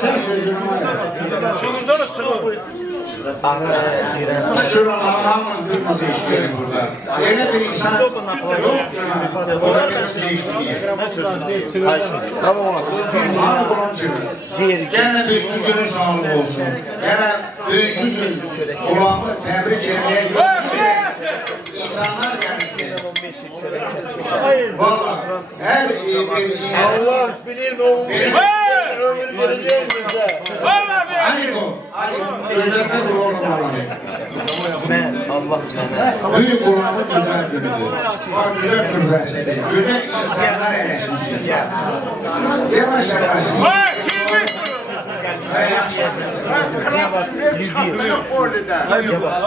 Sen sözünü şuraların hamımız birbirimize işleyelim burada. Öyle bir insan yok canım. O da birbirimize işleyeyim. Tamam ona. Hanı bulamcım. Gene büyük gücünün sağlığı olsun. Gene büyük gücün kulağımı tebrik etmeye İnsanlar gelmişti. Valla her bir Allah bilir mi oğlum? Ömür vereceğim bize. Aliko, gözlerine kurban olmalı. Allah Büyük kulağımın güzel günüdür. Bak güzel sürfesiydi. Güzel insanlar eleşmiştir. Yavaş yavaş.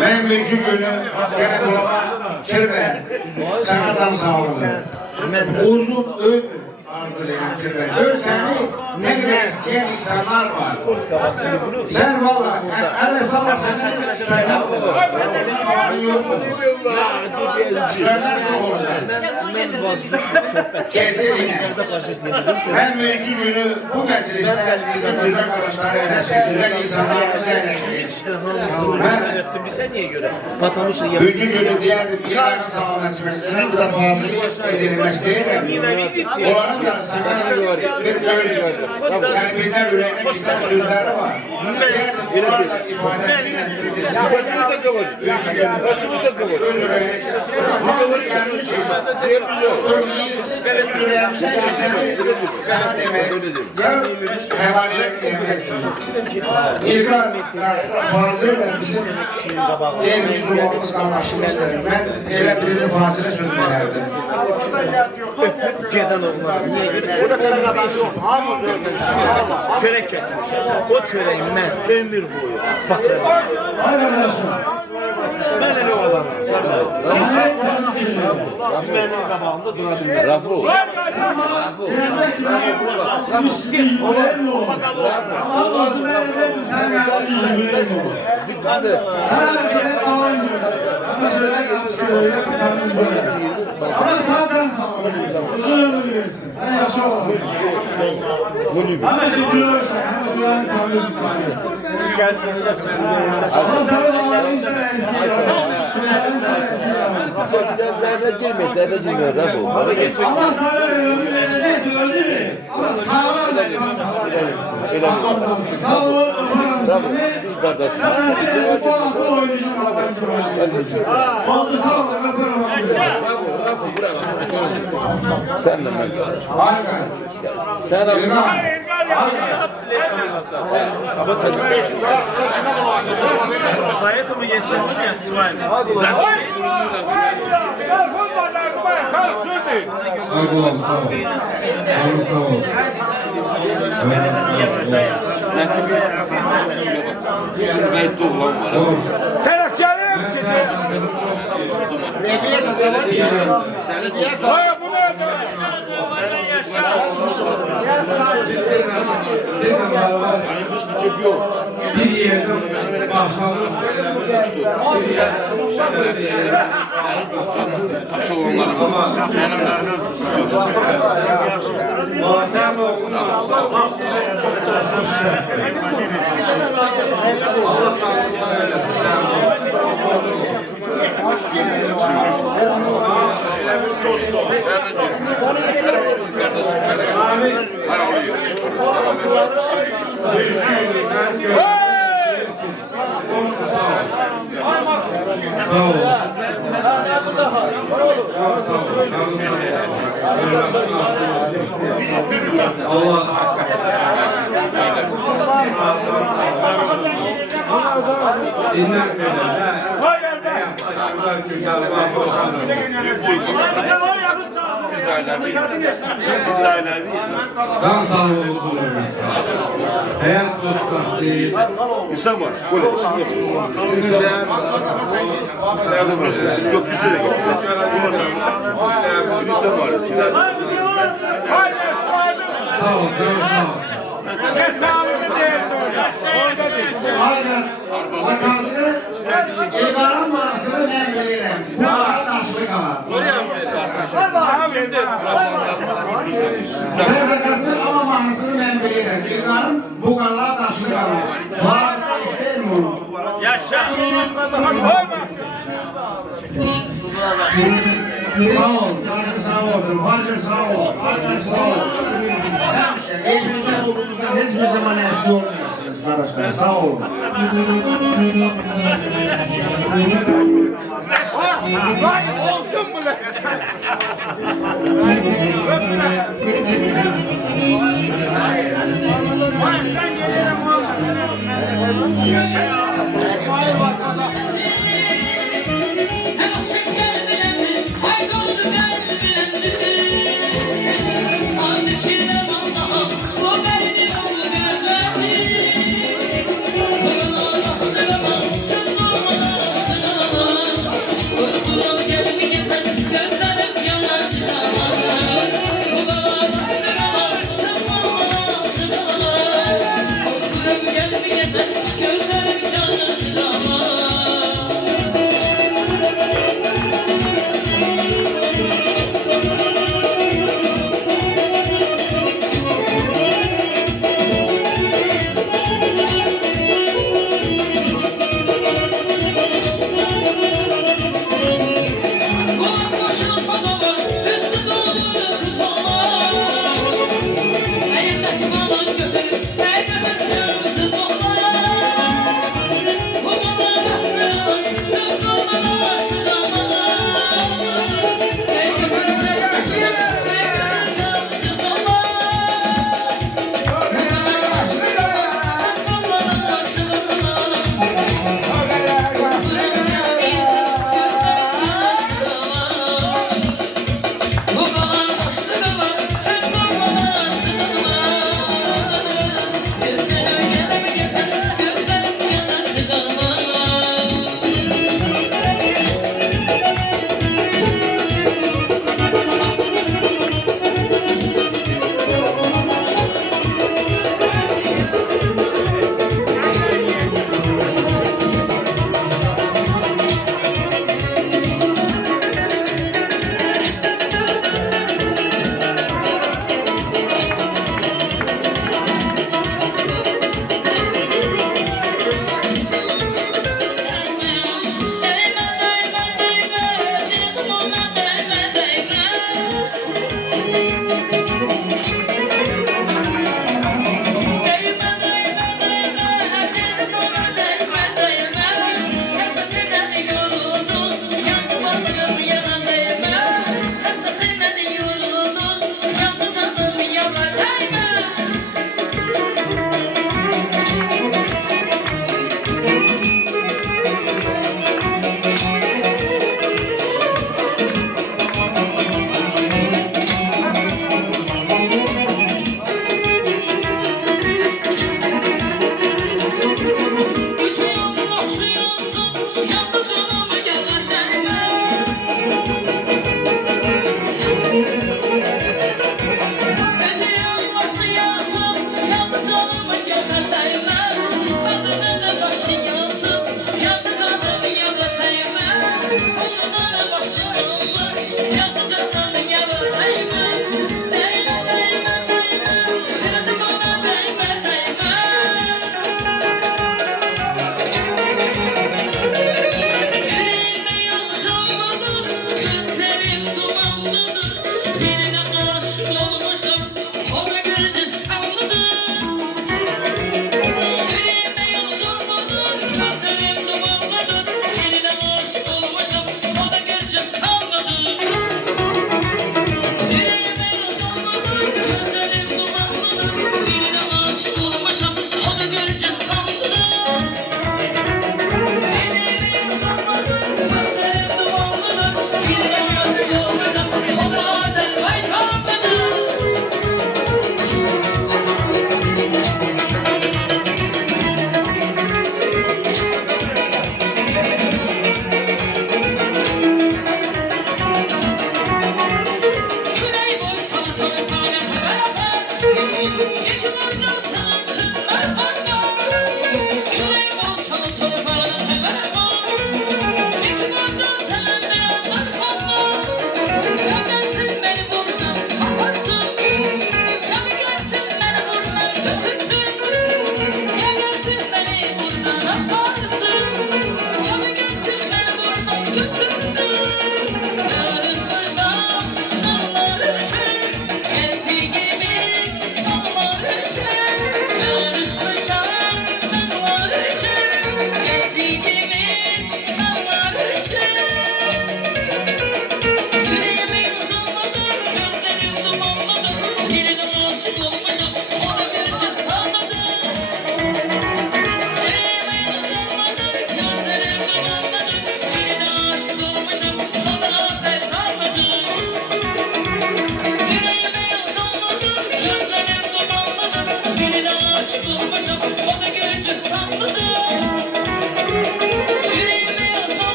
Ben mülkü günü gene kulağıma kirve. Sanatan sağlığı. Uzun ömür arzulayın kirve. Gör seni ne kadar isteyen insanlar var. Sen valla elle sabah senden söyler olur. Söyler çok olur. Kesinlikle. Ben mülkü günü bu mecliste bizim güzel arkadaşlar enerjisi, güzel insanlarımız enerjisi. Bize niye göre? Patamışla Mülkü günü diğer İran'ın sağlaması meselesinin bu da fazla edilmesi değil. Onların da sana bir göz, yani bizden yüreğine bizden sözleri var. İstersin bunlarla ifadesini mülkü günü öz yüreğine hamur gelmiş. Durum iyisi öz yüreğimizden geçeni sana demek. Hevaliyle giremezsin. İlkan fazla bizim elimiz zulmamız kardeşimizdir. Ben elə birinci fazla söz verirdim. Türkiye'den olmadı. Niye göre? O da Karagabağ çörek kesmiş. O çöreği ben ömür boyu batırırım. Ben öyle olamam. Benim kabağımda durabilirim. Rafu. Dikkat et. Ama zaten sağlayabilirsin. Uzun ömür verirsin. Sen yaşa olasın. Ama biliyorsan hem şuan kabul etsin. Allah sana bağlıysa Derde girme, derde girme Rafu. Allah sana ömür verecek öldü mü? Ama sağlam da sağ ol, öperim seni. Kardeşim. Ben bu hafta oynayacağım Allah'ın çoğalıyla. Oldu sağ ol, öperim. Sen de ben. Aynen. Sen abi. Поэтому я сегодня с вами. Allah'ım sağ ol. Allah'ım sağ ol. Gayet doğru lan var. Bir yerde başladık. Akşam onların yanımda. Sen bu okunu Allah sağ ol. Allah can sağlığı olsun. Hayat dostlar değil. İnsan var. Böyle bir şey yapıyor. Çok güzel. İnsan var. Sağ ol, can sağ ol. Aynen. Zakasını, ilgaran manasını ben bilirim. Bu ara taşlı kalan. Sen zakasını ama manasını ben Mesela bir karın bu karla taşlı karın. Var iş değil mi onu? Yaşa. Sağ ol, karın sağ olsun, facir sağ ol, fakir sağ ol. Hemşe, elimizden olduğumuzdan hiçbir zaman eksik olmuyorsunuz kardeşler, sağ olun. Vay oldun mu lan? Vay sen gelirim oğlum.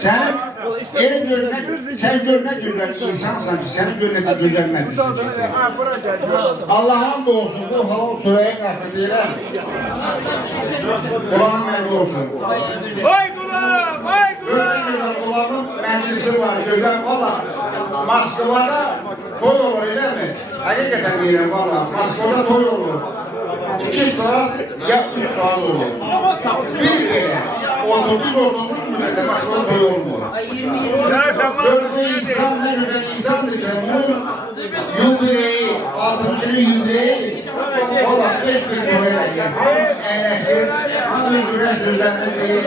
Sen el görünə, sen görünə güzel insansan ki, senin görünə güzelmədisin ki. Allah'ın da olsun, bu halal süreye karşı deyirəm. Kulağın məndə olsun. Vay kulağım, vay Böyle güzel kulağın meclisi var, güzel valla. Moskova'da toy olur öyle mi? Hakikaten deyirəm valla, Moskova'da toy olur. 2 saat ya 3 saat olur. Bir kere otobüs millete Moskova'da toy olmuyor. Gördüğü insan ne güzel insandır ki onun yubileyi, 60. yubileyi valla 5000 toyla eğleşir. Hangi süren sözlerini değil.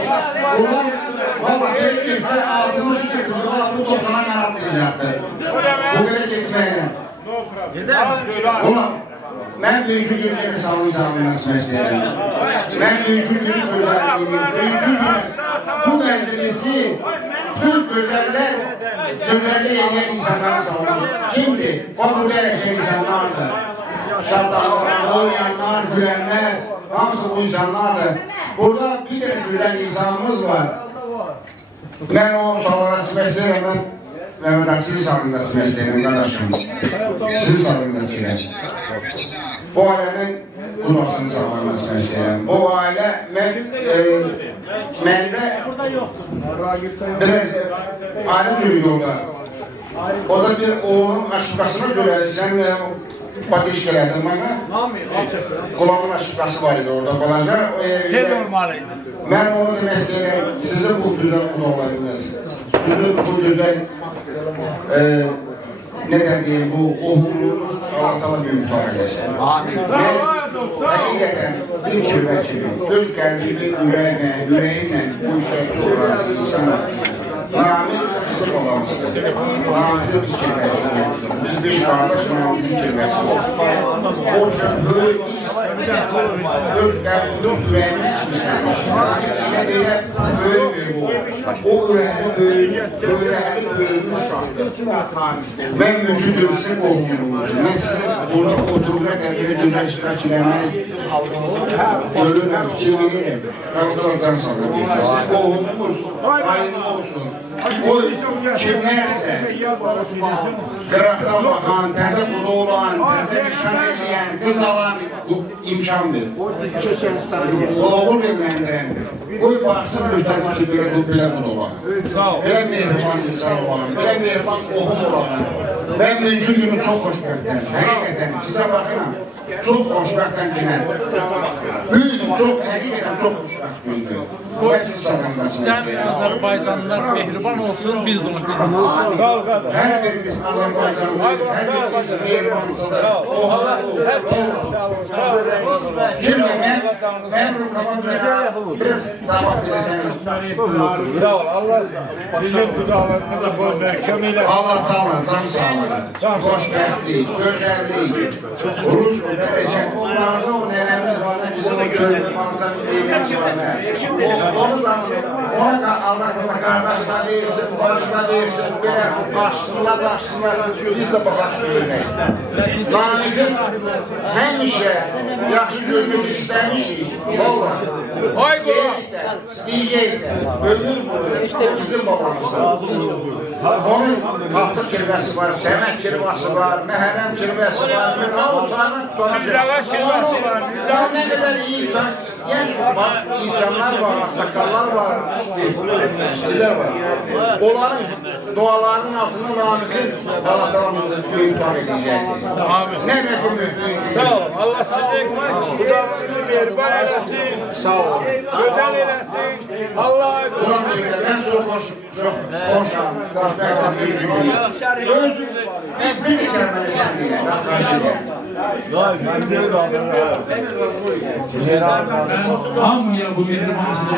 Ulan valla beni geçse 60 getirdi. Valla bu 90'a kanatlayacaktır. Bu beni çekmeyelim. Ulan ben büyücü günleri sağlayacağım istəyirəm. Ben büyücü günü gözəlliyim. Büyücü günü bu məclisi tüm gözəller gözəllik edən insanları sağlayır. Kimdir? O burada yaşayan insanlardır. Şartlarından oynayanlar, gülenler, hamısı bu insanlardır. Burada bir de güzel insanımız var. Ben o sağlayacağım istəyirəm. Mehmet Ali sizi sağlayacağım istəyirəm kardeşim. Sizi sağlayacağım istəyirəm. Bu ailenin kulağını sağlamasını istəyirəm. Bu aile məndə biraz aile duydu orada. O da bir oğlun aşıkasına göre sen pateş gelerdin bana. Kulağın aşıkası var idi orada balaca. Ben onu demek istəyirəm. Sizin bu güzel kulağlarınız. Bu güzel neden diyeyim bu ohumluğumuz Allah'tan bir müteahhit etsin. Ben hakikaten bir kirve kimi, göz geldiğimi yüreğimle bu işe çok razı insanlar. Nami bizim olamızdır. Nami'de biz kirvesidir. Biz beş kardeş Nami'nin kirvesidir. O için böyle göz geldiğimiz yüreğimiz kimizdenmiş. Nami ile böyle böylemiyor bu. O yüreğini böyümüş şahtır. Ben mülkü cümlesini kovumluyum. Ben size burada oturumda tembeli güzel iştirak eləmək görürüm, kim bilirim. Ben o da can sallayayım. Siz kovumumuz daimi olsun. O kimlerse qıraqdan baxan, təzə qudu olan, təzə nişan edən, qız alan imkandır. Oğul evləndirən, qoy baxsın göstərir ki, belə qudu olan. Belə mehriban insan olan, belə mehriban qohum olan. Ben mümkün günü çok xoşbəxtəm. Həqiqətən sizə baxıram. Çok xoşbəxtəm ki, büyüdüm, həqiqətən çok xoşbəxt gündür. Ben siz sağlamasını Sen istəyirəm. Azerbaycanlılar mehriban olsun, biz de onun için. Her birimiz Azerbaycanlıyız, her birimiz mehribansınız. Şimdi ben Rukaba biraz davat edeseniz. Sağ ol, Allah sizin dualarını da bu mehkemeyle. Allah Teala can sağlığı, xoşbəxtlik, gözəllik, ruz, bereket, onlarınızda o nələmiz var, bizim o köylümanıza bildiğimiz var. Ona da Allah Teala kardeşler versin, bacılar versin, belə başsınlar, biz de baxaq söyləmək. Namik'in həmişə yaxşı görmək istəmişik, valla. İstəyəcək də, ömür boyu, bizim babamızın. Onun taxtı kirvəsi var, səmək kirvəsi var, məhərəm kirvəsi var, ne kadar iyi insan, isteyen insanlar var, aksakallar var, işçiler var. Onların dualarının altında Namik'in Allah Teala'nın büyük var edecek. Ne kadar büyük. Sağ olun, Allah sizin dualarınızı mehriban eylesin. Sağ olun. Güzel eylesin. Allah'a emanet. Ulan diyor, ben çok hoşbəxtəm bir günüm. Öz, bir de kəlməli sən deyiləm, ben xarş edəm. Hamıya bu mehriban sözü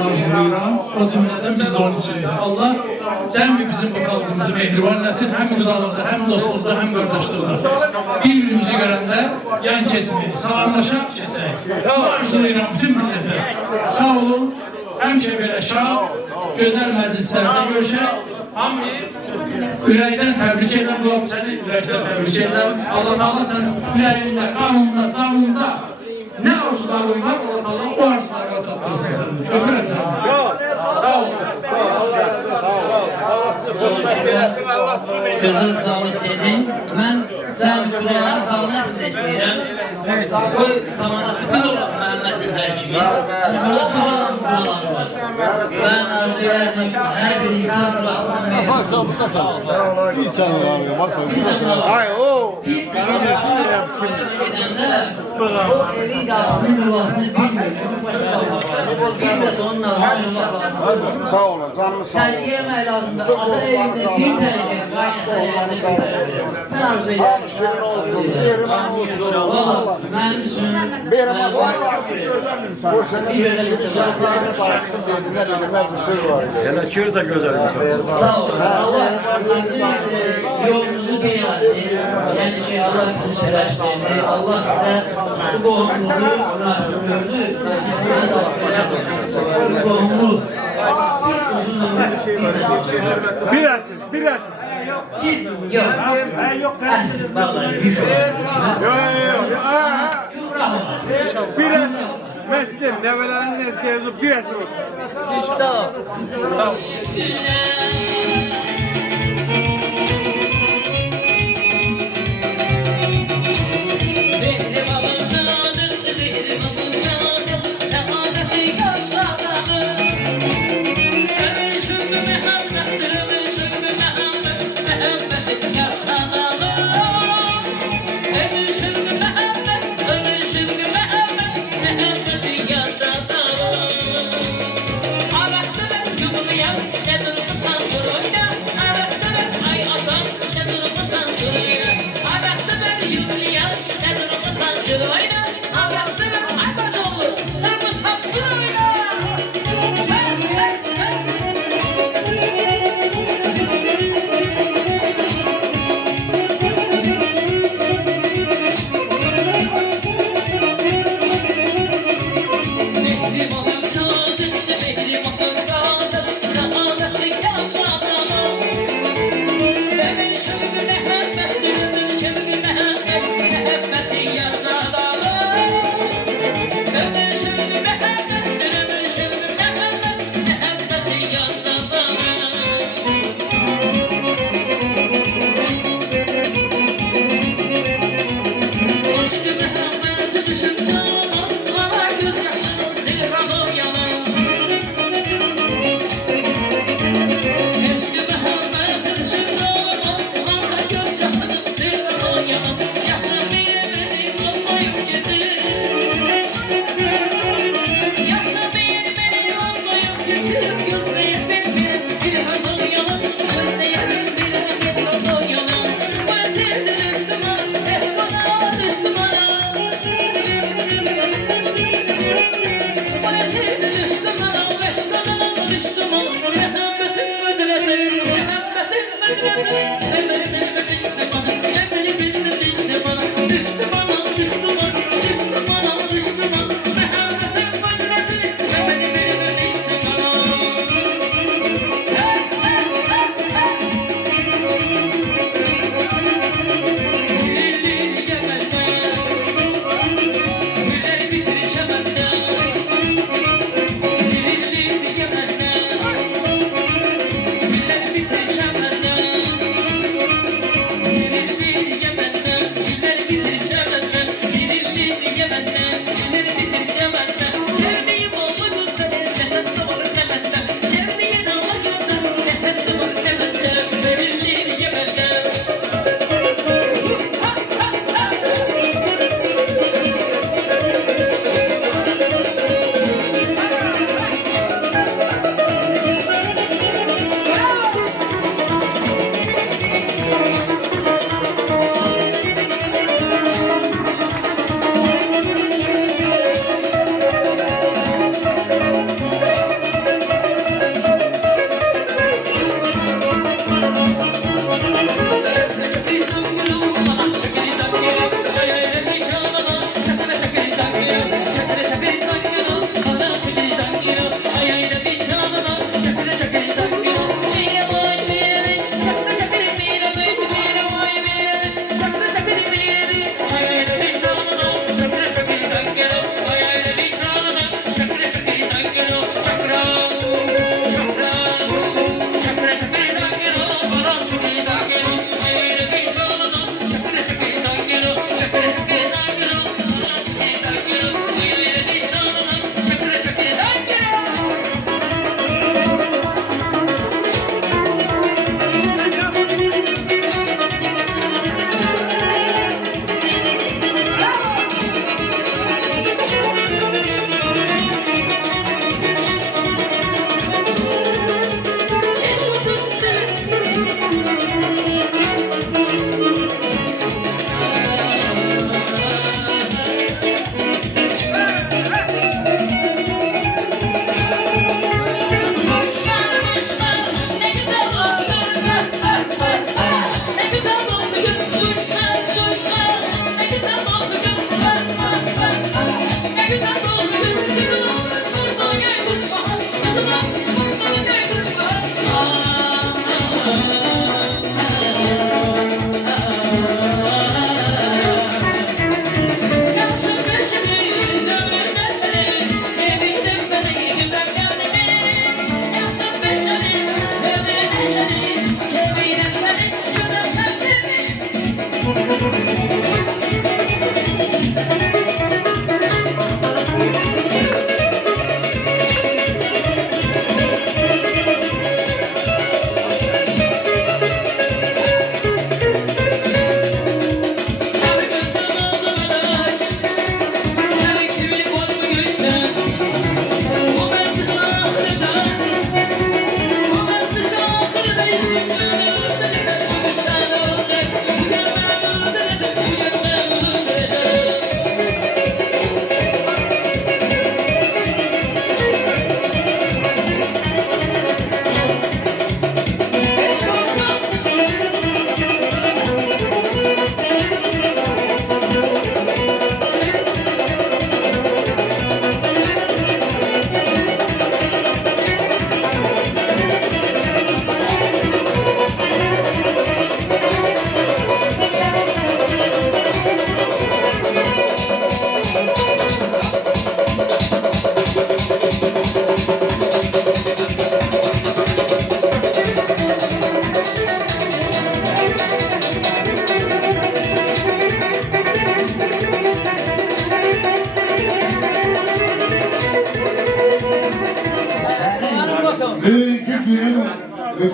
o cümleden biz de onun içinde. Allah sen bizim bu halkımızı mehriban etsin, hem gıdalarda, hem dostlukta, hem kardeşlikte. Birbirimizi görenler yan kesmeyi, sağlamlaşa kesmek. Arzuyla bütün millete. Sağ olun, hemşe böyle şah, güzel meclislerde görüşek. Hamı ürəkdən təbrik edən, qulaq səni ürəkdən təbrik edən. Allah Teala sənin ürəyində, qanunda, canında nə arzuların var, Allah Teala o arzuları qazandırsın səni. Öpürəm səni. Sağ olun. Gözəl sağlıq dedin. Mən sən kulağını sağlıq istəyirəm. Bu komandası biz olaq Məhəmmədin hər ikimiz. Burada çox adam kulağındır. Mən arzu edirəm hər bir insan kulağından verir. Bir insan Ay o. o evin qapısının yuvasını bilmir. Bilmir onun ağzını Sağ olun, canlı sağ olun. Tərbiyemək lazımdır. Ata evində bir tərbiyə, qaynasa evində bir tərbiyə. Mən arzu edirəm. Şirin olsun, yerim olsun. Valla, mənim üçün Benim Allah'ın güzel insan. Bu sene bir gözəl insan. ne demek bir söz var. Yanakır da güzel insan. Sağ olun. Allah bizim yolumuzu beğendi. Yani Allah bizi süreçlendi. Allah bize bu boğumluluğu nasip gördü. Bu boğumluluk bir uzun ömür bize. Biraz. Yok. Aslında vallahi güç olur. Biraz. Mesleğim, nevelerin erkeği biraz olur. Sağ ol.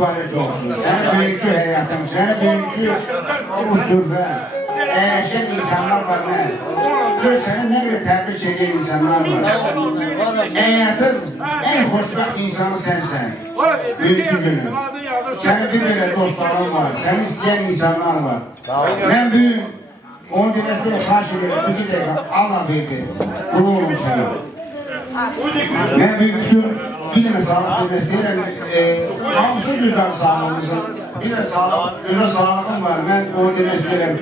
mübarək olsun. Sənin bugünkü həyatın, sənin bugünkü bu sürfə, əyləşən insanlar var nə? Gör, sənin nə qədər təbrik edən insanlar var. Həyatın ən xoşbəxt insanı sənsən. Bugünkü günü. Sənin bir belə dostların var, səni istəyən insanlar var. Mən bugün onu deməsində xahiş edirəm, bizi də Allah verdi. Qulu olun sənə. Mən bütün bir dənə sağlıq demək istəyirəm, hamısı gözəl sağlığımızın, bir də gözəl sağlığım var, mən onu demək istəyirəm.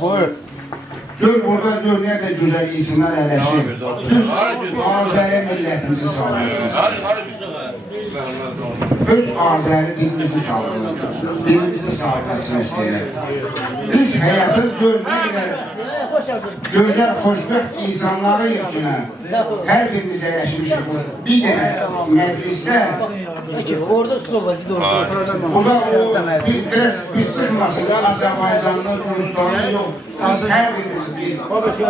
Buyur. Gör, burada gör, nə də gözəl insanlar ələşir. Bütün Azəri millətimizi sağlayırsınız. Öz Azəri dilimizi sağlayırsınız. Dilimizi sağlayırsınız istəyirəm. Biz həyatı gör, nə qədər gözəl, xoşbəxt insanları yıkına hər birimiz əyləşmişik. Bir dənə məclisdə Orada stol var, burada o biraz bir çıxmasın, Azərbaycanlı, Gürcistanlı yox. Biz hər birimiz bir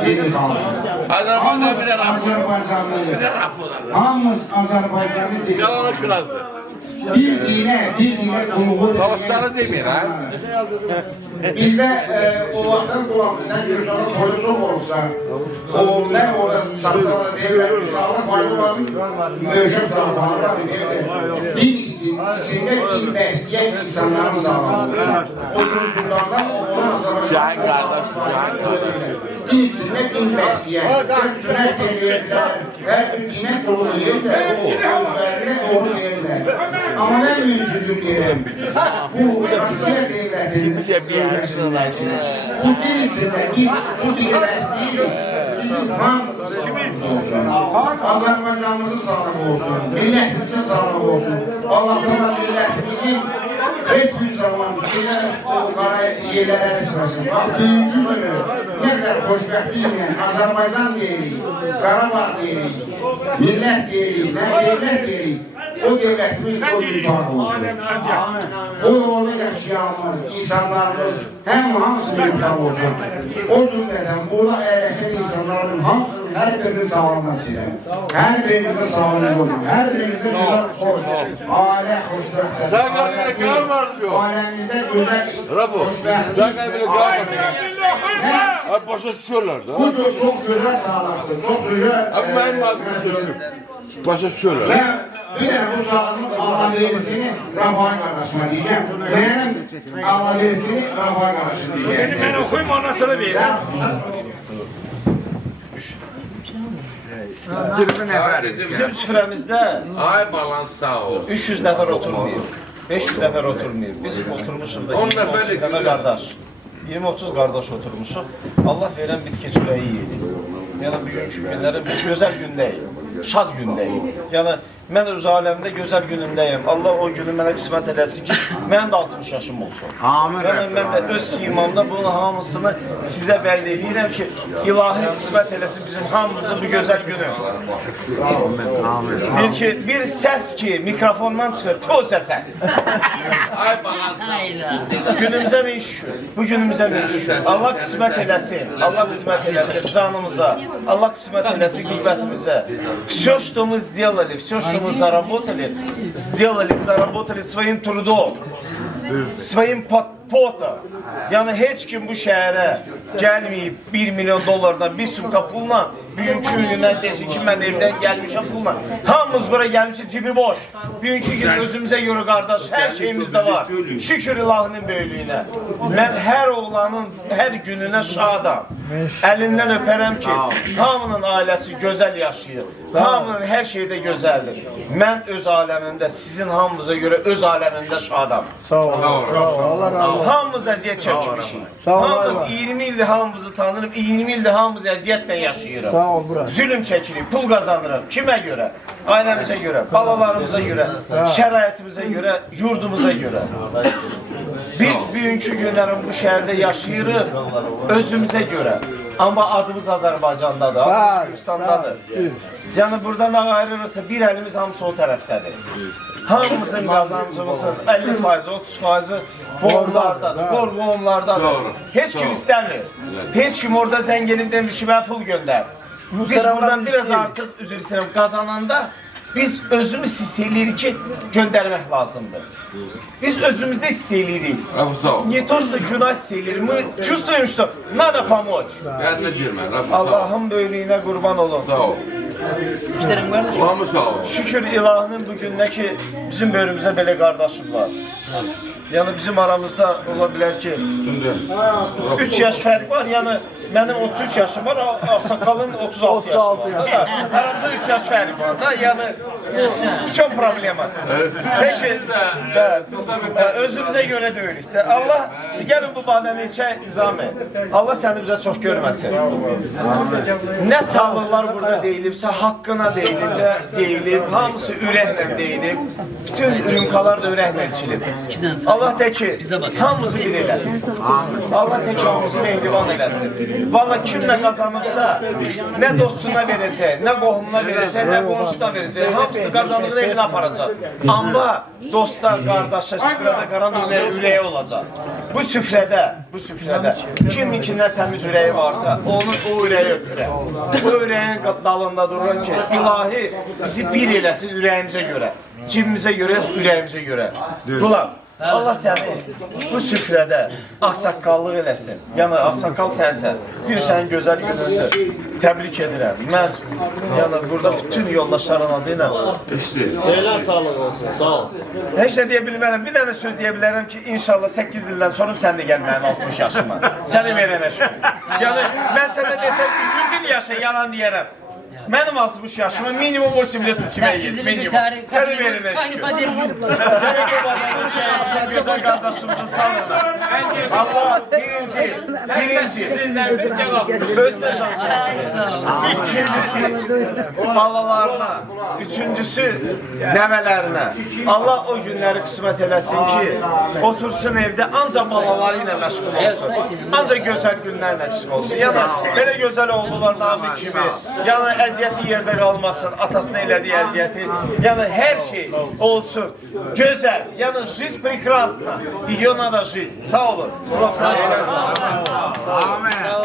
deniz almışıq. Hamımız Azərbaycanlıyıq. Hamımız Azərbaycanlı deniz. Bir dinə qulluğu Dostları demir, ha? Bizdə o vaxtdan qulaq, sən Gürcistanın koyu çox olursa, o nə orada satsalar da deyirlər, sağlıq koyuların möhkəm sağlıqları var, deyirlər. Din içində din bəsləyən insanların sağlıqları. O Gürcistanda onun Azərbaycanlı din içində din bəsləyən, sünət deyirlər, hər bir dinə qulluq edirlər, o özlərinə onu deyirlər. Amma mən mümkün deyirəm, bu Rusiya devlətinin bu din içində biz bu dini bəsləyirik, bizim hamımızın sağlığı olsun, Azərbaycanımızın sağlığı olsun, millətimizin sağlığı olsun. Allah'tan millətimizin heç bir zaman üstünə o qara yerlərə sırasın. Bax, bugünkü günü nə qədər xoşbəxtliklə Azərbaycan deyirik, Qarabağ deyirik, millət deyirik, devlət deyirik. O devletimiz o mübarək olsun. O yolda yaşayanlar, insanlarımız hamısı mübarək olsun. O cümlədən burada əyləşən insanların hamısının hər birini sağlamaq istəyirəm. Hər birinizə sağlığınız olsun. Hər birinizə güzel xoş, ailə xoşbəxtdir. Ailəmizdə gözəl xoşbəxtdir. Başa düşüyorlar da. Bu çox gözəl sağlıqdır, çox gözəl. Abi benim ağzım sökür. Başa düşüyorlar. Və bir dənə bu sağlıq Allah verisini Rafael qardaşıma deyəcəm. Mənim Allah verisini Rafael qardaşıma deyəcəm. Ben okuyayım ondan sonra vereyim. Bizim süfrəmizdə Ay balans sağ ol. 300 nəfər oturmayıb, 500 nəfər oturmayıb. Biz oturmuşuq da 10 20-30 nəfərlik nəfər qardaş. 20-30 qardaş oturmuşuq. Allah verən bitki çörəyi yedik. Yəni bugünkü günlərin biz gözəl gündəyik, şad gündəyik. Yəni mən öz aləmdə gözəl günündəyim. Allah o günü mənə qismət eləsin ki, mənim də 60 yaşım olsun. Amin. Mən də öz simamda bunun hamısını sizə bəll edirəm ki, ilahi qismət eləsin bizim hamımızın bu gözəl günü. Amin. Bir səs ki, mikrofondan çıxır, o səsə. Ay balans sağ ol. Günümüzə min şükür. Bu günümüzə min şükür. Allah qismət eləsin. Allah qismət eləsin canımıza. Allah qismət eləsin qüvvətimizə. Все, что мы сделали, все, что мы заработали, заработали своим трудом, своим potом. Yəni heç kim bu şəhərə gəlməyib 1 milyon dollardan bir sumka pulla bugünkü günə desin ki, mən evdən gəlmişəm pulla. Hamımız bura gəlmişik, cibi boş. Bugünkü gün özümüzə görə qardaş, hər şeyimizdə var. Şükür ilahinin böyüklüyünə. Mən hər oğlanın hər gününə şadam. Əlindən öpərəm ki, hamının ailəsi gözəl yaşayır. Hamının hər şeydə gözəldir. Mən öz aləmimdə, sizin hamınıza görə öz aləmimdə şadam. Sağ ol. Hamımız əziyyət çəkmişik. Hamımız 20 ildir hamımızı tanırım, 20 ildir hamımız əziyyətlə yaşayırıq. Zülüm çəkirik, pul qazanırıq. Kimə görə? Ailəmizə görə, balalarımıza görə, şəraitimizə görə, yurdumuza görə. Biz bugünkü günlərin bu şəhərdə yaşayırıq özümüzə görə. Amma adımız Azərbaycandadır, adımız Gürcistandadır. Yəni buradan ayrılırsa bir əlimiz hamısı o tərəfdədir. Hamımızın qazancımızın 50%, 30%'ı qohumlardadır, qohumlardadır. Heç kim istəmir. Heç kim orada zəng gelib demir ki, mən pul göndər. Biz buradan biraz artıq, üzr istəyirəm, qazananda biz özümüz hiss eləyirik ki, göndərmək lazımdır. Biz özümüzdə hiss eləyirik. Не то, что günah hiss eləyirik. Мы чувствуем, что надо помочь. Yadına girmə, Rafa. Allah'ın böylüyünə qurban olun. Sağ ol. İşlerim kardeşim. Ulanmı sağ ol. Şükür ilahının bu gündə ki, bizim böyrümüzə belə qardaşım var. Yəni bizim aramızda ola bilər ki, 3 yaş fərq var. Yəni mənim 33 yaşım var, ağsaqqalın 36 yaşı var. Aramızda 3 yaş fərq var da. Yəni bu çox problema. Peki, özümüzə görə deyirik də. Allah gəlin bu badəni içə nizami. Allah səni bizə çox görməsin. Nə sağlıqlar burada deyilibsə, haqqına deyilib, hamısı ürəklə deyilib. Bütün ürünkalar da ürəklə içilir. Allah de ki, hamımızı bir eləsin. Allah de ki, hamımızı mehriban eləsin. Valla kim ne kazanırsa, ne dostuna verecek, ne qohumuna verecek, ne qonşuna verecek. Hamısını kazandığını eline aparacaq. Amma dosta, qardaşa, süfrədə qaran ürəyi olacaq. Bu süfrədə kiminkindən təmiz ürəyi varsa, onun o ürəyi öpürək. Bu ürəyin dalında durur ki, ilahi bizi bir eləsin ürəyimizə görə. Cibimizə görə, ürəyimizə görə. Ulan, Allah səni bu süfrədə ağsaqqallıq eləsin. Yəni, ağsaqqal sənsən. Bir sənin gözəl günündür. Təbrik edirəm. Mən, yəni, burada bütün yoldaşların adı ilə Beyler sağlık olsun. Sağ ol. heç nə deyə bilmərəm. Bir dənə söz deyə bilərəm ki, inşallah 8 ildən sonra sən də gəl mənim 60 yaşıma. Səni verənə şükür. Yəni, mən sənə desəm ki, 100 il yaşa, yalan deyərəm. Mənim 60 yaşıma minimum 8 il tüçməyiz. Minimum. Səni verin eşkür. Gözəl qardaşımızın sağlığına. Allah birinci, özünə can sağlığı. İkincisi, balalarına. Üçüncüsü, nəvələrinə. Allah o günləri qismət eləsin ki, otursun evdə ancaq balaları ilə məşğul olsun. Ancaq gözəl günlərlə qismət olsun. Yəni, belə gözəl oğlu var Namik kimi. Yəni, əziyyəti yerdə qalmasın, atasına elədiyi əziyyəti. Yəni, hər şey olsun. Gözəl. Yəni, жизнь прекрасна. Ее надо жить. Sağ olun. Allah sağ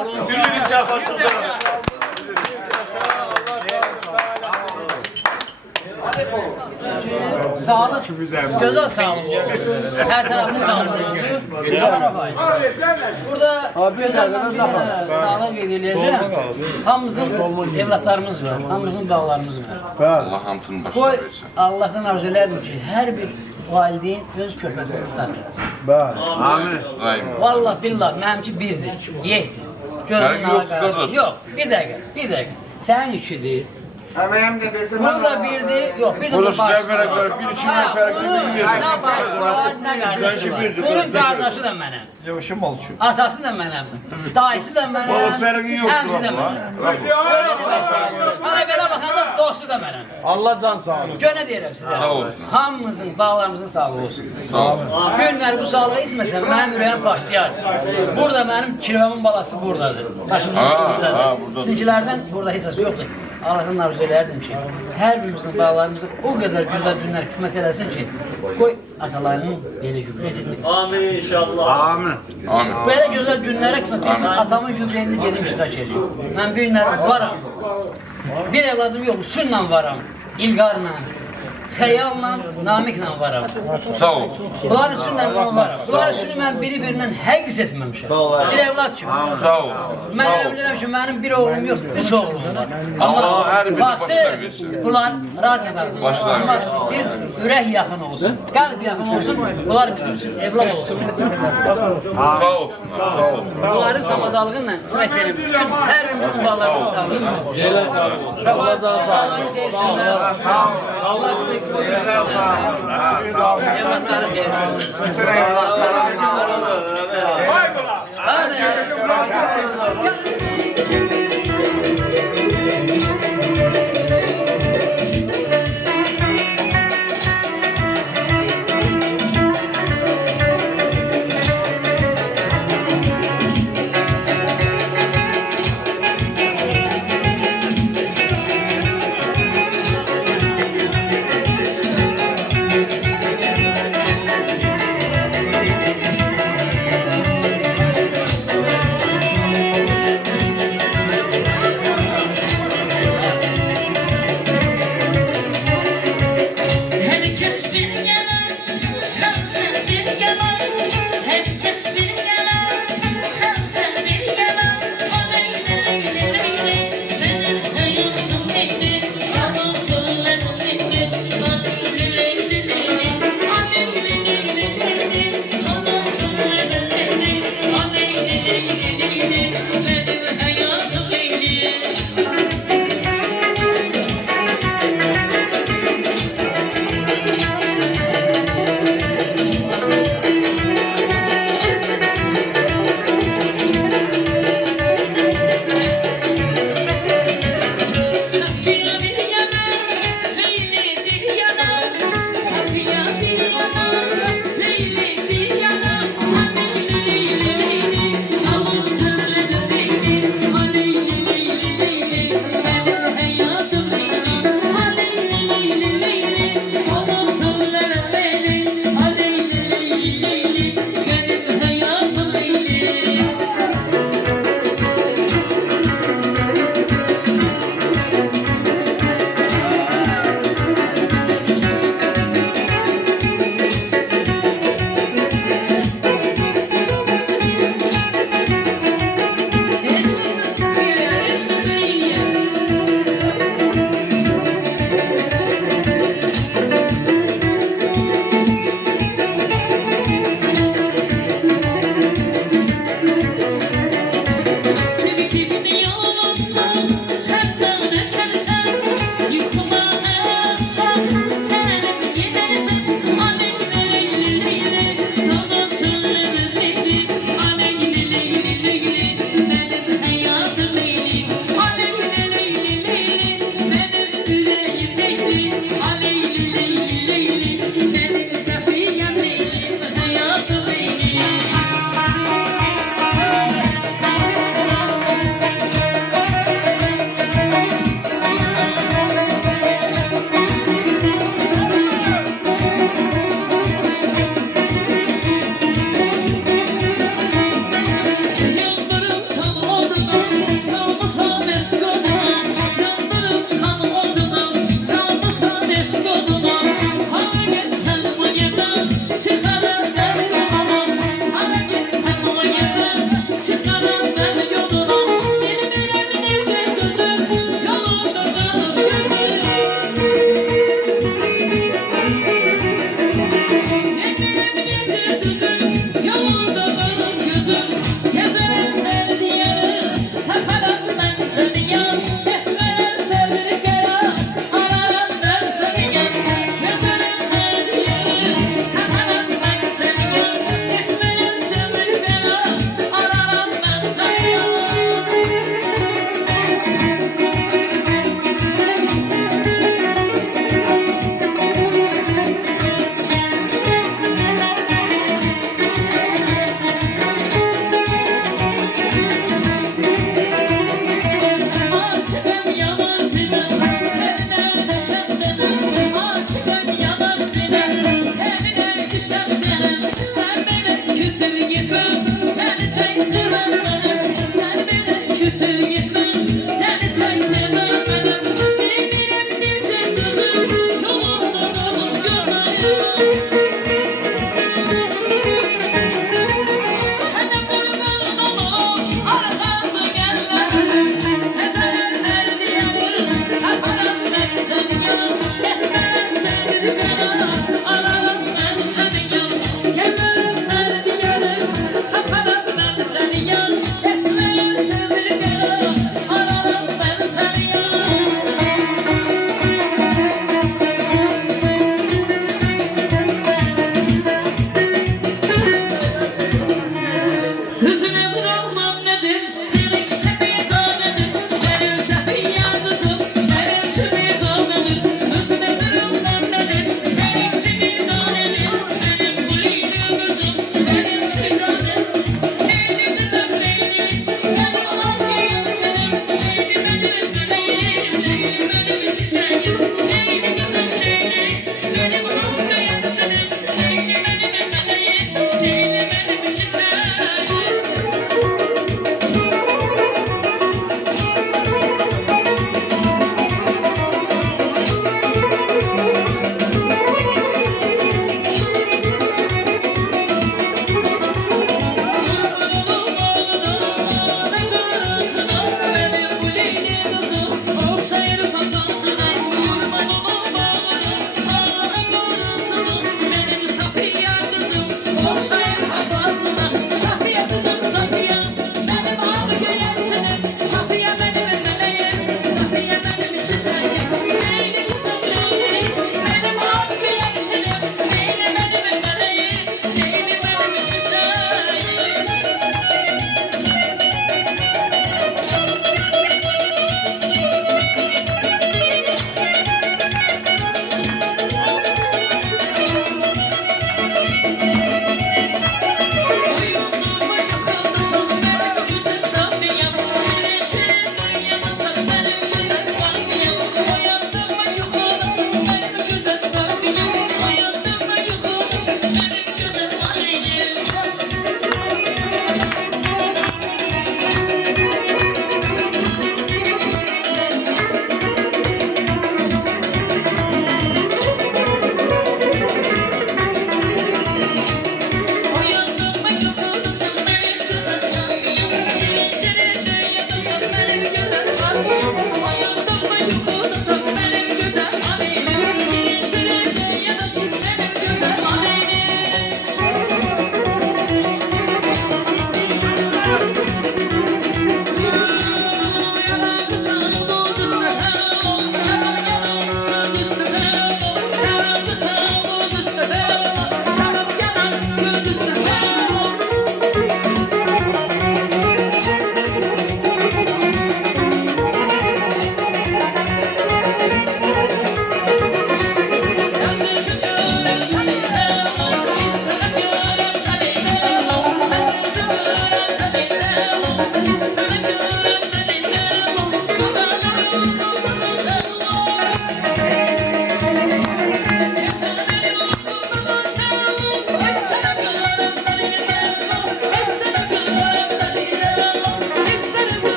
olun. Üzünüz yaxlaşılır. Sağlık, güzel sağlık. Her taraflı sağlık. Burada güzel bir sağlık edileceğim. Hamımızın evlatlarımız var, hamımızın bağlarımız var. Allah hamısını başına Koy, versin. Allah'tan arzu ederim ki her bir valideyn öz köpəsini tutar. Amin. Daim. Vallahi billah mənimki birdir, yekdir. Gözünün Fərqi yoxdur, qarşı. qardaş. Yox, bir dəqiqə. Sənin ikidir. Əməyəm də birdir. Bu da birdir, yox, bir də Burası başlığı. qəbərə görə bir iki gün fərqli bir yerdir. Nə başlığı var, nə qardaşı var. Bunun qardaşı da mənəm. Yavaşım oluşu. Atası da mənəm. Dayısı da mənəm. Baba fərqi yoxdur Həmsi də amma. mənəm. Görə demək. Hala belə baxanda dostu da mənəm. Allah can sağ olun. Gönə deyirəm sizə. Sağ olsun. Hamımızın, bağlarımızın sağlığı olsun. Sağ ol. Günlər bu sağlığı içməsəm, mənim ürəyim partlayar. Burada mənim kirvəmin balası buradadır. Başımızın üstündadır. buradadır. Sizinkilərdən burada heç az yoxdur. Allah'ın arzu ederdim ki, hər birimizin bağlarımızı o qədər gözəl günlər qismət eləsin ki, qoy atalarının belə gübrəyini. Amin inşallah. Amin. Belə gözəl günlərə qismət eləsin, atamın gübrəyini gedim iştirak edeyim. Mən bu günlər varam. Bir evladım yox, sünlə varam, İlqarla, xəyalla, Namiklə varam. Sağ ol. Bunların üstündə mən varam. Bunların üstünü mən biri-birindən həqiq seçməmişəm. Bir evlad kimi. Sağ ol. Mən elə bilirəm ki, mənim bir oğlum yox, 3 oğlum var. Allah hər birini vaxtı başlar versin. Bunlar razı qalsın. Başlar Amma versin. biz ürək yaxın olsun, qəlb yaxın olsun, bunlar bizim üçün evlad olsun. Sağ olsun. Sağ olsun. Bunların samazalığı ilə ismək istəyirəm. Bütün hər birimizin bağlarını sağlayın. Beyler sağlık olsun. Allah can sağ olun. Sağ olun. Allah bize evlatları gelsin. Bütün evlatlarımız Hadi.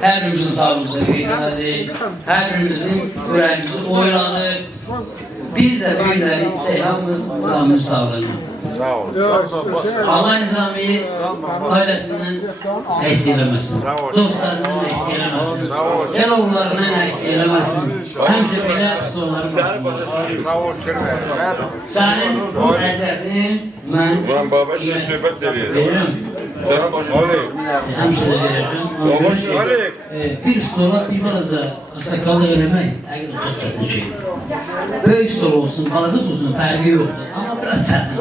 Her birimizin sağlığımıza geylemeli, her birimizin yüreğimizi oyladı. Biz də bir günləri içsək, hamımız canımız sağlığına. Allah Nizami'yi ailəsindən əks eləməsin. Dostlarından əks eləməsin. Gəlovlarından əks eləməsin. Həmçə belə üstünlərin başında. Sənin əzətin mən Ulan baba şimdi söhbət edir. verirəm. Sana başlasın. Həmçə də verəcəm. Bir stola bir balaca aksakallı eləmək həqiqətən çox çətin şeydir. Böyük stol olsun, balaca olsun, fərqi yoxdur. Amma biraz çətin.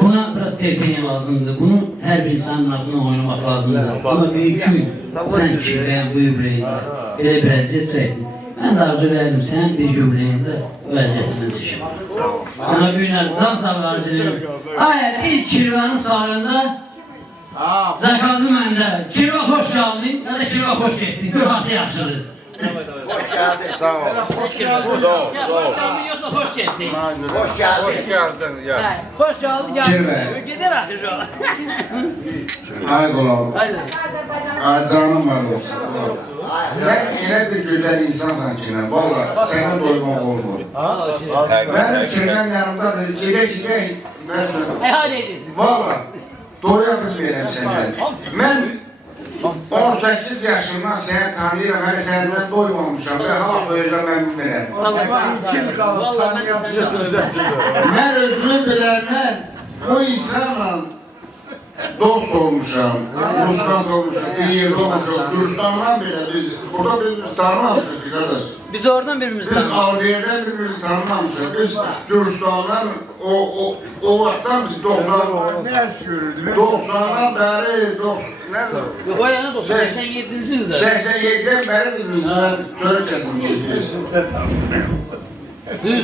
Buna biraz tertemiz lazımdır. Bunu hər bir insanın arasında oynamaq lazımdır. Ama büyük sen ki ben bu yüreğinde belə bir əziyyət çəkdin. Mən də arzu edirəm sən bir yüreğində o əziyyətindən çıxın. Sana bir günlər can sağlığı arzu edirəm. Ayər bir kirvanın sağlığında zakazı məndə. Kirva xoş geldin ya da kirva xoş getdin. Gör hansı yaxşıdır. Sağ ol. Hoş geldin yoksa hoş geldin. Hoş geldin ya. Hoş geldin ya. Kirve. Gider ahir şu an. Ay kulağım. Haydi. Canım var olsun. Sen elə bir güzel insansan ki, valla sana doymak olmur. Benim çirmem yanımdadır, gire Hadi edesin. valla doya bilmirəm senden. Ben 18 yaşından seni tanıyırım, her senden doymamışam ve hala doyacağım ben bilmirəm. Vallahi ben de senden Ben özümü bilenler bu insanla dost olmuşam, Ruslan olmuşam, İyi olmuşam, Gürcistan'dan bile biz burada birbirimizi tanımamışız kardeş. Biz oradan birbirimizi Biz Alver'den birbirimizi tanımamışız. Biz Gürcistan'dan o vaxtdan biz 90'dan beri Yok o yana dostum 87. yılda. 87'den beri birbirimizden söz kesilmişiz biz.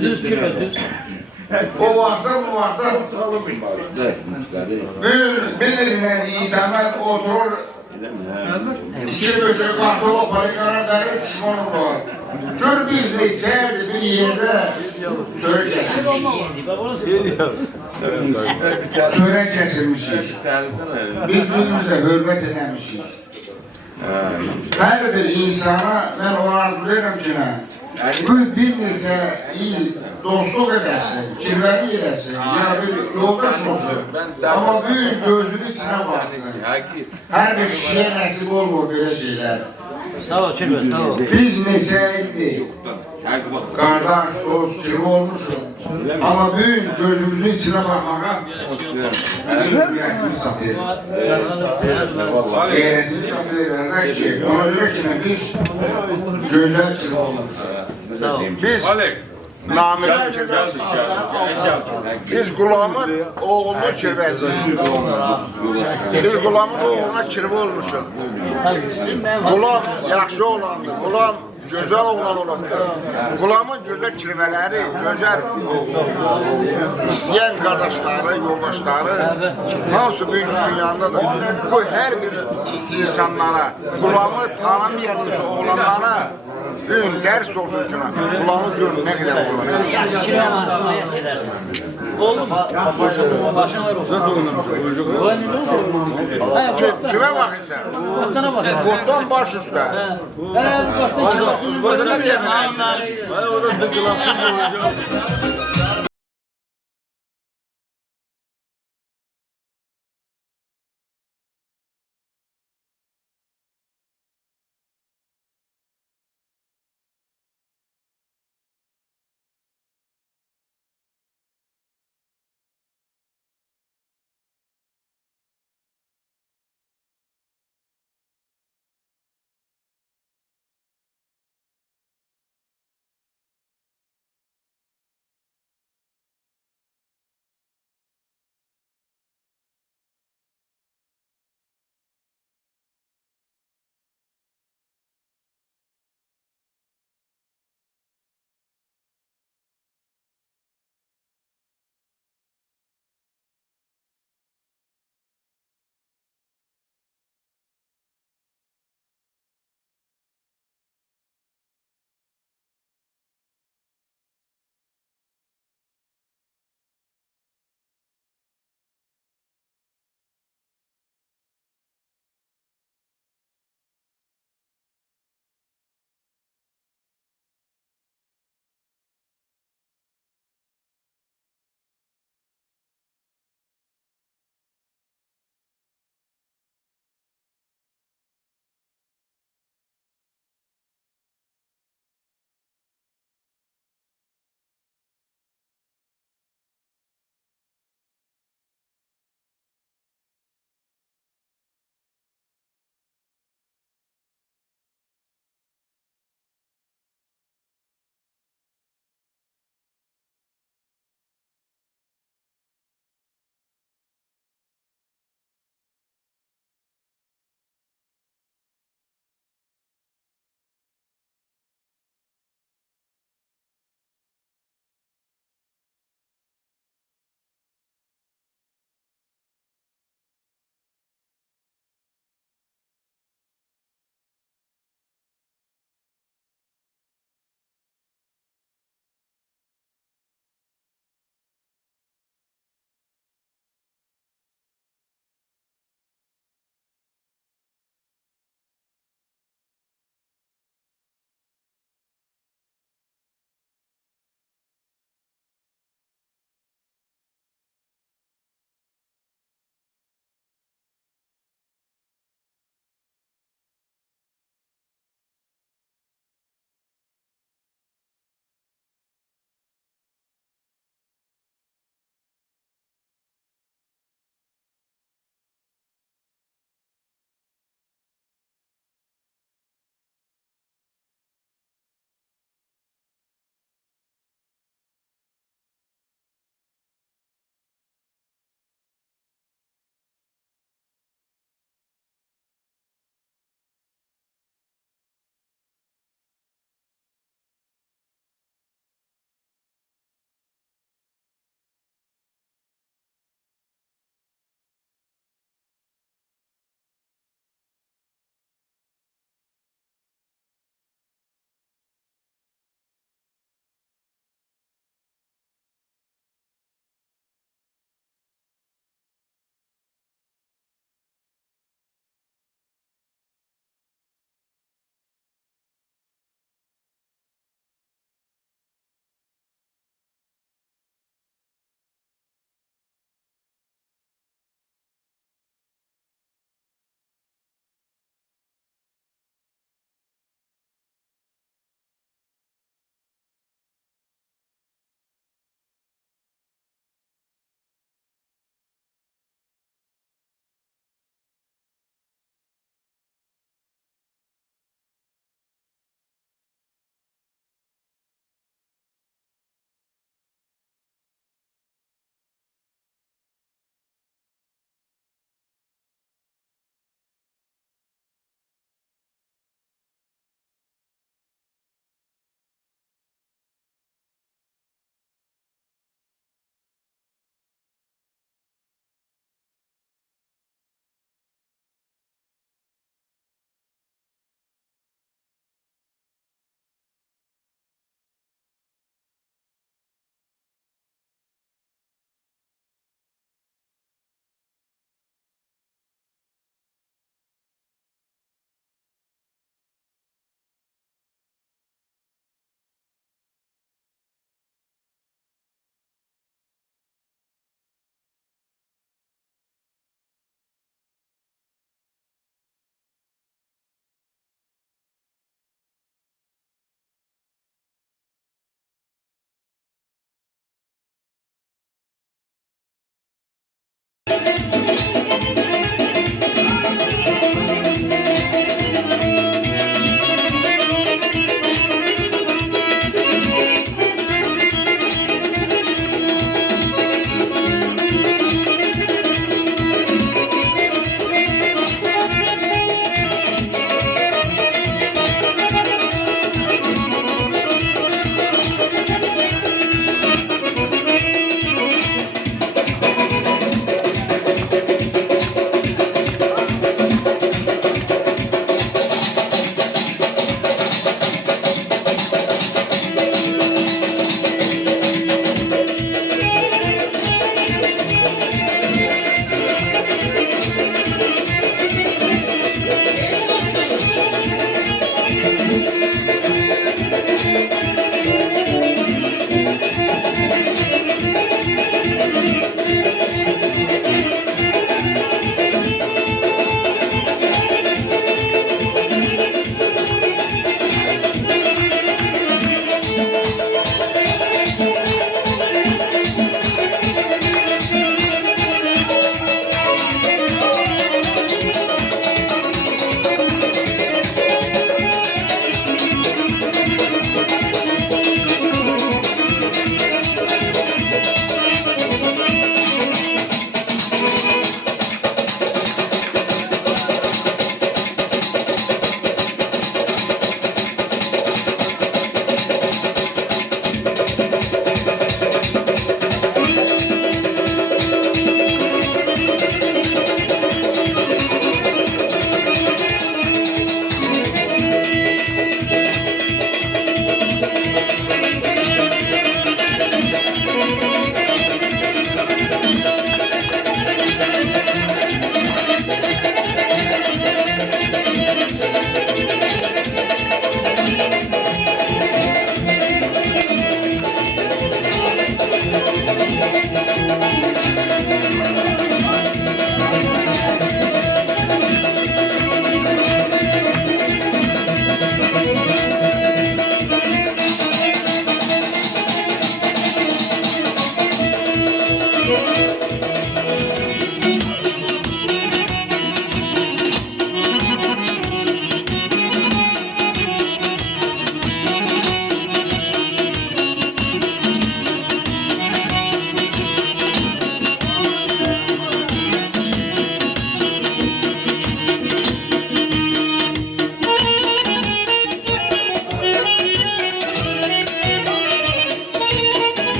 Düz kirve düz. O vaxtdan bilirler insanlar oturur iki böşek kartolu parikara beri düşman olur. Gör biz neçəyədir bir yerde söz kesilmişiz. Söz kesilmişiz. Birbirimizle hürmet edemişiz. Her bir insana ben onu arzulayırım ki bir neçə il dostluq edəsin, kirvəli edəsin, ya bir yoldaş olsun. Ama bir gözünün içine baksın. Her bir kişiye nəsib olmur böyle şeyler. Sağ ol kirve sağ ol. Biz neçə ildir kardeş, dost, kirve olmuşuz. Ama bir gözümüzün içine bakmağa bizim yürekimiz satıyor. Gayretimiz satıyor. Her şey. Ona göre ki biz güzel kirve olmuşuz. Biz Namir'in kirvesi. Biz Gulam'ın oğlunun kirvesi. Biz Gulam'ın oğluna kirve olmuşuz. Gulam yaxşı oğlandır. Gulam güzel oğlan olandır. Gulam'ın güzel kirveleri, güzel isteyen kardeşleri, yoldaşları hamısı büyük dünyandadır. Bu her bir insanlara, Gulam'ı tanımayan oğlanlara gün ders olsun için Gulam'ı görün ne kadar oğlan. Kirve anlatmaya gidersin. Oldu mu? Başına var olsun. Kime bakıyorsun? Kotana bak. Kottan baş üstte. Kotana Ne diyebiliriz? O da tıkılasın.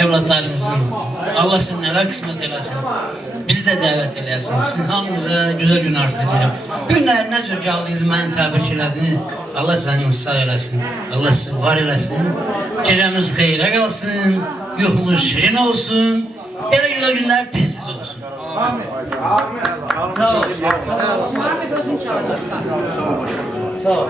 evlatlarınızın Allah sizin neler kısmet eylesin. Bizi de davet eylesin. Sizin hamınıza güzel gün arzu ederim. Günler ne tür geldiniz, beni tebrik ediniz. Allah sizin sağ eylesin. Allah sizi var eylesin. Gecemiz xeyrə kalsın. Yuxumuz şirin olsun. Böyle güzel günler tez olsun. Sağ ol. Muhammed özün çalacaksan. Sağ ol.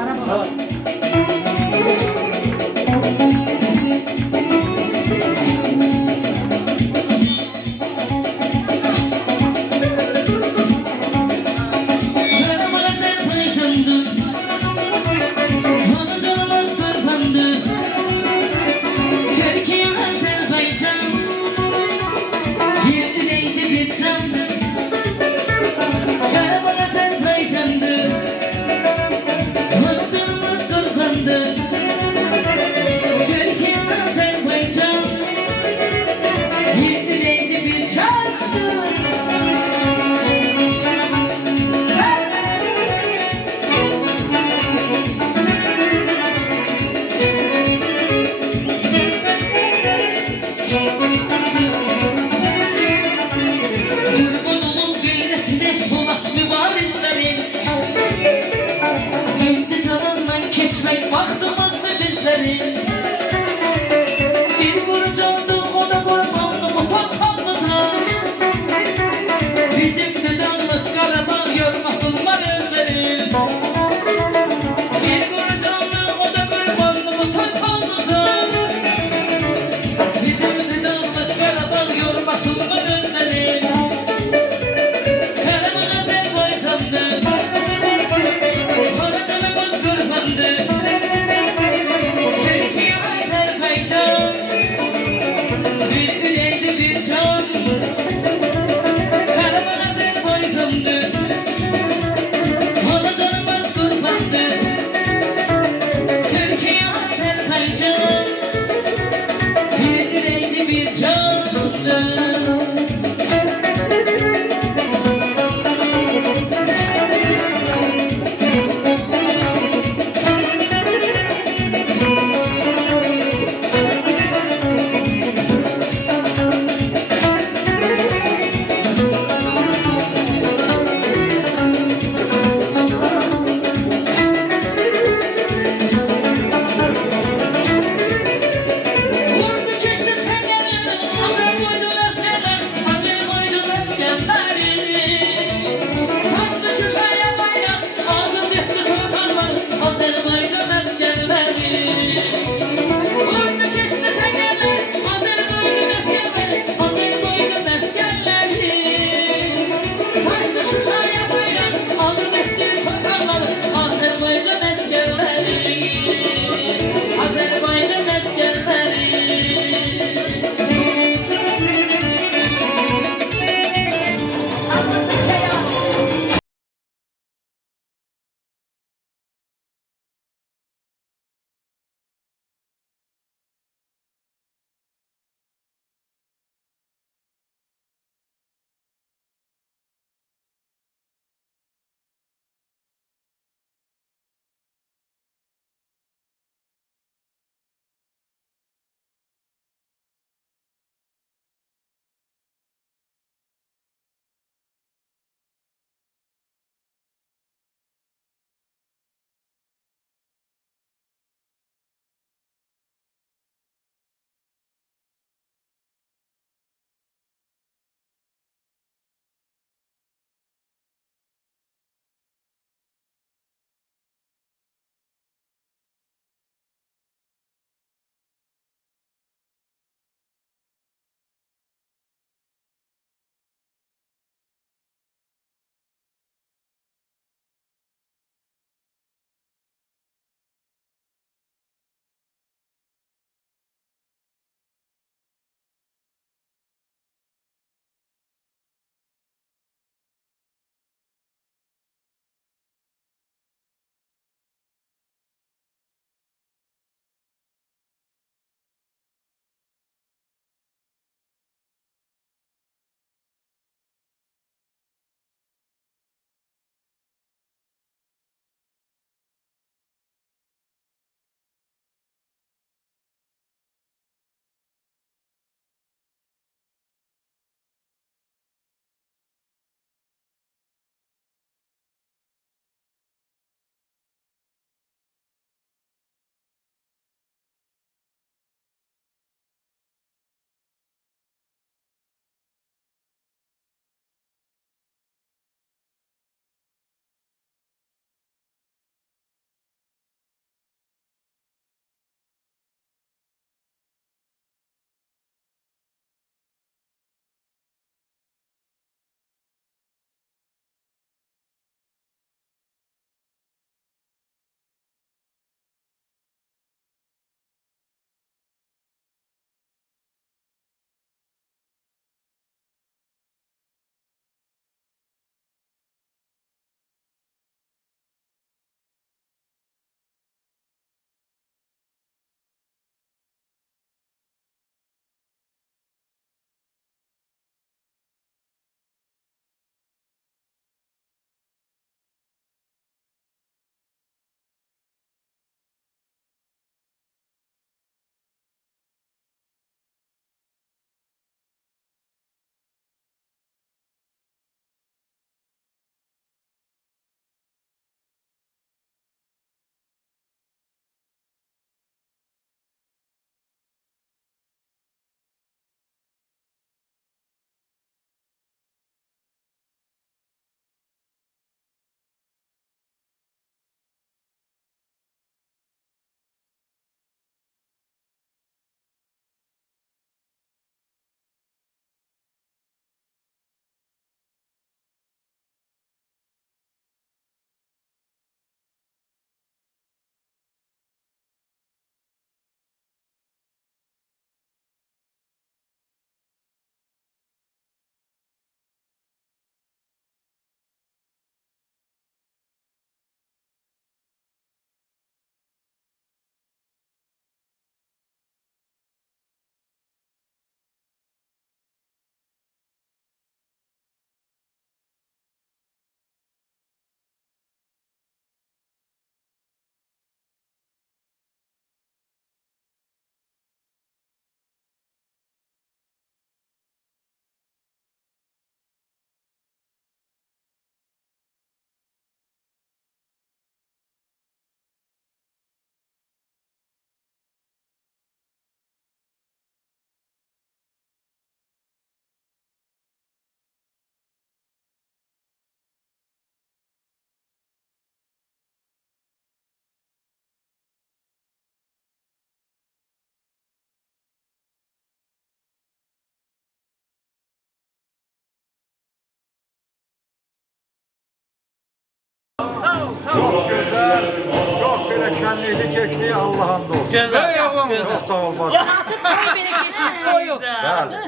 Çok böyle şenlikli keçti Allah'ın doğru. Gözəl. Çok sağ ol başkanım. Artık toy belə keçir, toyu.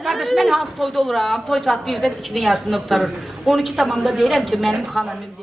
Qardaş, mən hansı toyda oluram? Toy saat 1-də 2-nin yarısında qutarır. 12 tamamda deyirəm ki, mənim xanəmim deyil.